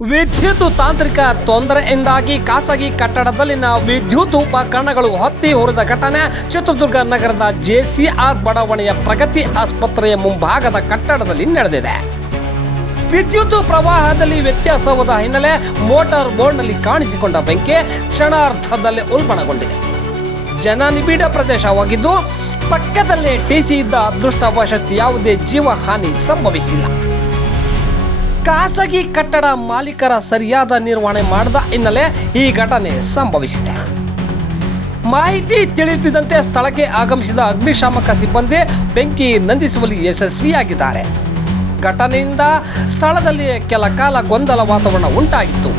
ವಿದ್ಯುತ್ ತಾಂತ್ರಿಕ ತೊಂದರೆಯಿಂದಾಗಿ ಖಾಸಗಿ ಕಟ್ಟಡದಲ್ಲಿನ ವಿದ್ಯುತ್ ಉಪಕರಣಗಳು ಹೊತ್ತಿ ಉರಿದ ಘಟನೆ. ಚಿತ್ರದುರ್ಗ ನಗರದ ಜೆಸಿಆರ್ ಬಡಾವಣೆಯ ಪ್ರಗತಿ ಆಸ್ಪತ್ರೆಯ ಮುಂಭಾಗದ ಕಟ್ಟಡದಲ್ಲಿ ನಡೆದಿದೆ. ವಿದ್ಯುತ್ ಪ್ರವಾಹದಲ್ಲಿ ವ್ಯತ್ಯಾಸವಾದ ಹಿನ್ನೆಲೆ ಮೋಟಾರ್ ಬೋರ್ಡ್ನಲ್ಲಿ ಕಾಣಿಸಿಕೊಂಡ ಬೆಂಕಿ ಕ್ಷಣಾರ್ಧದಲ್ಲಿ ಉಲ್ಬಣಗೊಂಡಿದೆ. ಜನನಿಬಿಡ ಪ್ರದೇಶವಾಗಿದ್ದು, ಪಕ್ಕದಲ್ಲೇ ಟಿಸಿ ಇದ್ದ ಅದೃಷ್ಟವಶತ್ ಯಾವುದೇ ಜೀವಹಾನಿ ಸಂಭವಿಸಿಲ್ಲ. ಖಾಸಗಿ ಕಟ್ಟಡ ಮಾಲೀಕರ ಸರಿಯಾದ ನಿರ್ವಹಣೆ ಮಾಡದ ಹಿನ್ನೆಲೆ ಈ ಘಟನೆ ಸಂಭವಿಸಿದೆ. ಮಾಹಿತಿ ತಿಳಿಯುತ್ತಿದ್ದಂತೆ ಸ್ಥಳಕ್ಕೆ ಆಗಮಿಸಿದ ಅಗ್ನಿಶಾಮಕ ಸಿಬ್ಬಂದಿ ಬೆಂಕಿ ನಂದಿಸುವಲ್ಲಿ ಯಶಸ್ವಿಯಾಗಿದ್ದಾರೆ. ಘಟನೆಯಿಂದ ಸ್ಥಳದಲ್ಲಿ ಕೆಲ ಕಾಲ ಗೊಂದಲ ವಾತಾವರಣ ಉಂಟಾಗಿತ್ತು.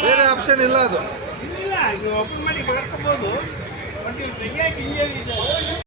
ಬೇರೆ ಆಪ್ಷನ್ ಇಲ್ಲ ಅದು ಇಲ್ಲ ಇದು ಓಪನ್ ಮಾಡಿ ಮಾಡ್ಕೊಬೋದು